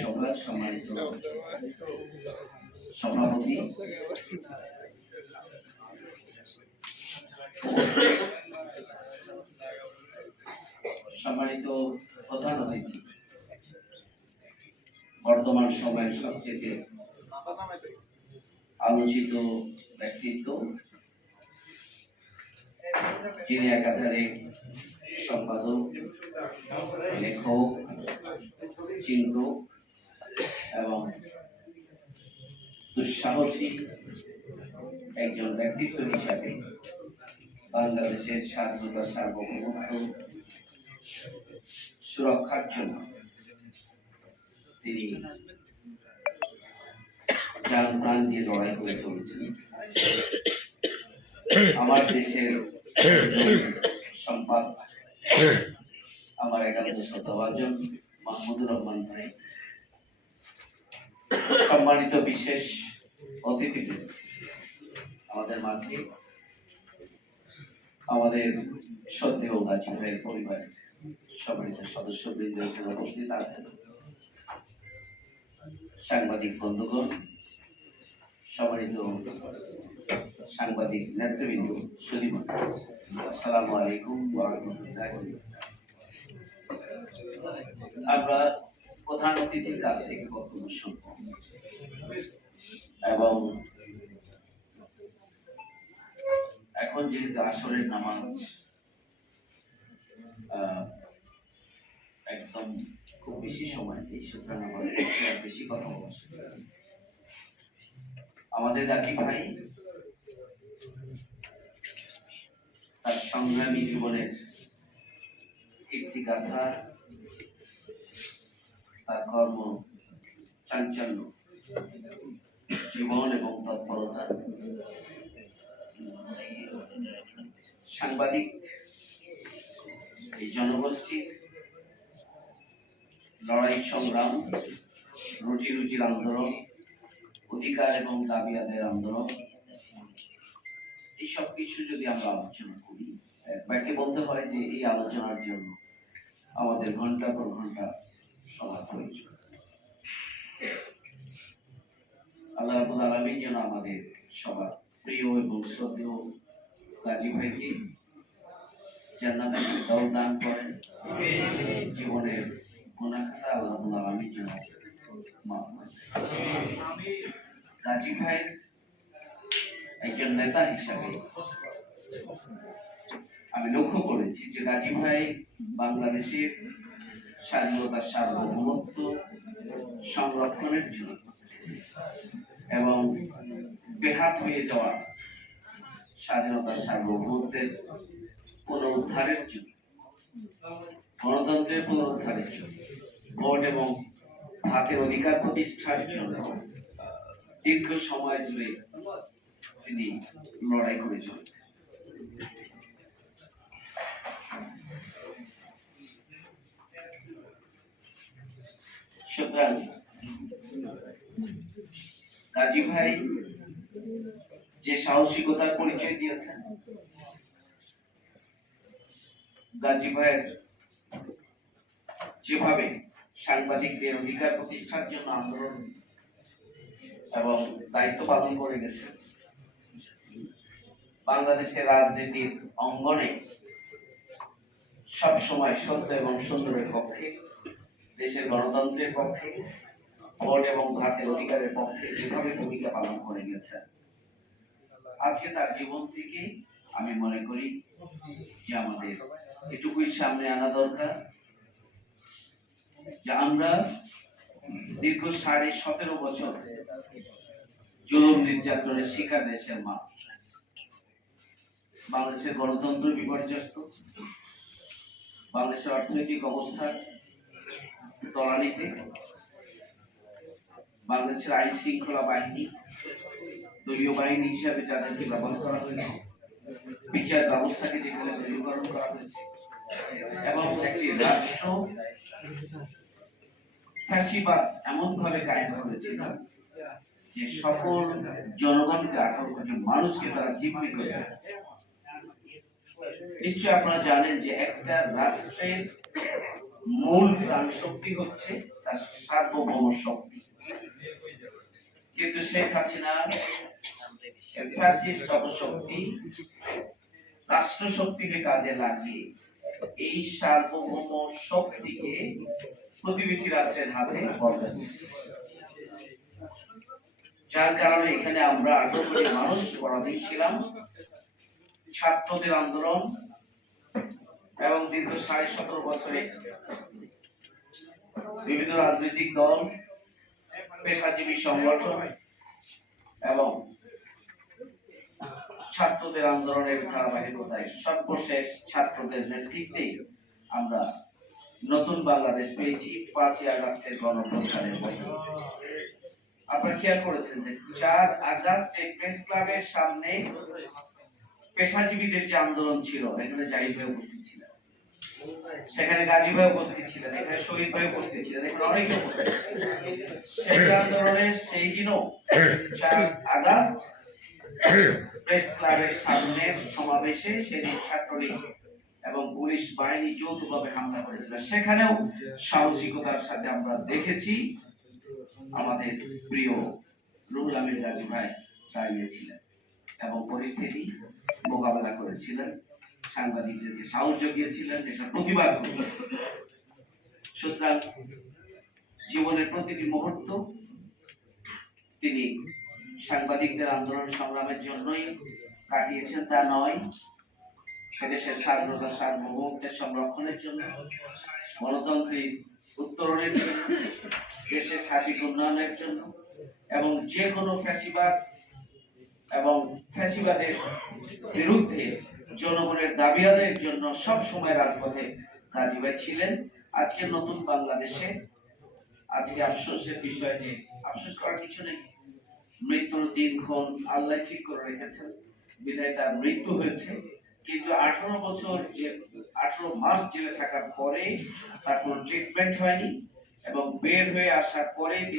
সভার সম্মানিত সভাপতি। সম্মানিত প্রধান অতিথি বর্তমান সময়ের সবচেয়ে আলোচিত ব্যক্তিত্ব, যিনি একাধারে সম্পাদক, লেখক চিন্তক এবং দুঃসাহসী একজন ব্যক্তিত্ব হিসাবে বাংলাদেশের স্বাধীনতা সার্বভৌমত্ব সুরক্ষার জন্য তিনি যান প্রাণ দিয়ে লড়াই করে চলেছেন। আমার দেশের সম্পাদ, আমার একান্ত শ্রদ্ধাভাজন মাহমুদুর রহমান ভাই সম্মানিত বিশেষ অতিথিদের আমাদের মাঝে আমাদের শ্রদ্ধেয় গাজী ভাইয়ের পরিবারের সম্মানিত সদস্যবৃন্দ এখানে উপস্থিত আছেন সাংবাদিক বন্ধুগণ, সম্মানিত সাংবাদিক নেতৃবৃন্দ, সুদীপ আসসালামু আলাইকুম ওয়া রাহমাতুল্লাহি। আমরা প্রধান অতিথির কাছ থেকে বক্তব্য শুনব। এবং এখন যেহেতু আসরের নামাজ একদম খুব বেশি সময় নেই, সুতরাং আমাদের বেশি কথা বলা আমাদের রাজীব ভাই তার সংগ্রামী জীবনের কীর্তিগাথা তার কর্ম চাঞ্চল্য, জীবন এবং তৎপরতা। সাংবাদিক, এই জনগোষ্ঠীর লড়াই সংগ্রাম, রুটি রুটির আন্দোলন, অধিকার এবং দাবি আদায়ের আন্দোলন এইসব কিছু যদি আমরা আলোচনা করি একবারকে বলতে হয় যে এই আলোচনার জন্য আমাদের ঘণ্টা পর ঘণ্টা সময় প্রয়োজন আল্লাহ রাবুল আলমী যেন আমাদের সবার প্রিয় এবং শ্রদ্ধেয় গাজী ভাইকে জান্নাতের ফেরদাউস দান করেন। জীবনের গুণাখাতা আল্লাহ রাবুল আলমী যেন গাজী ভাই একজন নেতা হিসাবে আমি লক্ষ্য করেছি যে গাজী ভাই বাংলাদেশের স্বাধীনতার সার্বভৌমত্ব সংরক্ষণের জন্য এবং বেহাত হয়ে যাওয়া স্বাধীনতার সার্বভৌমত্বের পুনরুদ্ধারের জন্য, গণতন্ত্রের পুনরুদ্ধারের জন্য, ভোট এবং ভাতের অধিকার প্রতিষ্ঠার জন্য দীর্ঘ সময় জুড়ে তিনি লড়াই করে চলেছেন। সুতরাং গাজী ভাই যে সাহসিকতার পরিচয় দিয়েছেন গাজী ভাইয়ের যেভাবে সাংবাদিকদের অধিকার প্রতিষ্ঠার জন্য আন্দোলন এবং দায়িত্ব পালন করে গেছেন, বাংলাদেশের রাজনীতির অঙ্গনে সব সময় সত্য এবং সুন্দরের পক্ষে দেশের গণতন্ত্রের পক্ষে, ভোট এবং ভাতের অধিকারের পক্ষে যেভাবে ভূমিকা পালন করে গেছেন আজকে তার জীবন থেকে আমি মনে করি যে আমাদের এটুকুই সামনে আনা দরকার, যে আমরা দীর্ঘ সাড়ে সতেরো বছর জুলুম নির্যাতনের শিকার দেশের মানুষ। বাংলাদেশের গণতন্ত্র বিপর্যস্ত, বাংলাদেশের অর্থনৈতিক অবস্থার তলানিতে বাংলাদেশের আইন শৃঙ্খলা বাহিনী, দলীয় বাহিনী হিসাবে যাদেরকে ব্যবহার করা হয়েছে, বিচার ব্যবস্থাকে যেখানে দলীয়করণ করা হয়েছে, এবং একটি রাষ্ট্র ফ্যাসিবাদ এমন ভাবে কায়েম করেছিল যে সকল জনগণকে আঠারো কোটি মানুষকে তারা জিম্মি করে। নিশ্চয় আপনারা জানেন যে একটা রাষ্ট্রের মূল প্রাণ শক্তি হচ্ছে তার সার্বভৌম শক্তি। কিন্তু শেখ হাসিনা ফ্যাসিস্ট অপশক্তি রাষ্ট্র শক্তিকে কাজে লাগিয়ে এই সার্বভৌম শক্তিকে প্রতিবেশী রাষ্ট্রের হাতে বন্ধ যার কারণে এখানে আমরা আঠারো কোটি মানুষ পরাধীন ছিলাম। ছাত্রদের আন্দোলন এবং দীর্ঘ সাড়ে সতেরো বছরে বিভিন্ন রাজনৈতিক দল, পেশাজীবী সংগঠন এবং ছাত্রদের আন্দোলনের ধারাবাহিকতায় সর্বশেষ ছাত্রদের নেতৃত্বে আমরা নতুন বাংলাদেশ পেয়েছি, পাঁচই আগস্টের গণপ্রধানের মধ্যে আপনারা খেয়াল করেছেন যে চার আগস্টে প্রেস ক্লাবের সামনে পেশাজীবীদের যে আন্দোলন ছিল, এখানে জাহিদ ভাই উপস্থিত ছিলেন। সেখানে গাজী ভাই উপস্থিত ছিলেন, এখানে শহীদ ভাই উপস্থিত ছিলেন, এখানে অনেকে সেই আন্দোলনে সেই দিনও আগস্ট প্রেস ক্লাবের সামনে সমাবেশে সেদিন ছাত্রলীগ এবং পুলিশ বাহিনী যৌথভাবে হামলা করেছিল। সেখানেও সাহসিকতার সাথে আমরা দেখেছি, আমাদের প্রিয় রুহুল আমিন গাজী ভাই দাঁড়িয়েছিলেন এবং পরিস্থিতি মোকাবেলা করেছিলেন। সাংবাদিকদেরকে সাহস জুগিয়েছিলেন এটা প্রতিবাদ সুতরাং জীবনের প্রতিটি মুহূর্ত তিনি সাংবাদিকদের আন্দোলন সংগ্রামের জন্যই কাটিয়েছেন, তা নয়, এদেশের স্বাধীনতা সার্বভৌমত্বের সংরক্ষণের জন্য, গণতন্ত্রের উত্তরণের জন্য, দেশের সার্বিক উন্নয়নের জন্য, এবং যে কোনো ফ্যাসিবাদ এবং ফ্যাসিবাদের বিরুদ্ধে জনগণের দাবি আদায়ের জন্য সব সময় রাজপথে গাজীবাই ছিলেন। আজকে নতুন বাংলাদেশে। আজকে আফসোসের বিষয় যে আফসোস করার কিছু নেই। মৃত্যুর দিনক্ষণ আল্লাহ ঠিক করে রেখেছেন। বিদায় তার মৃত্যু হয়েছে। কিন্তু আঠারো বছর যে, আঠারো মাস জেলে থাকার পরে তার কোনো ট্রিটমেন্ট হয়নি এবং বের হয়ে আসার পরে তিনি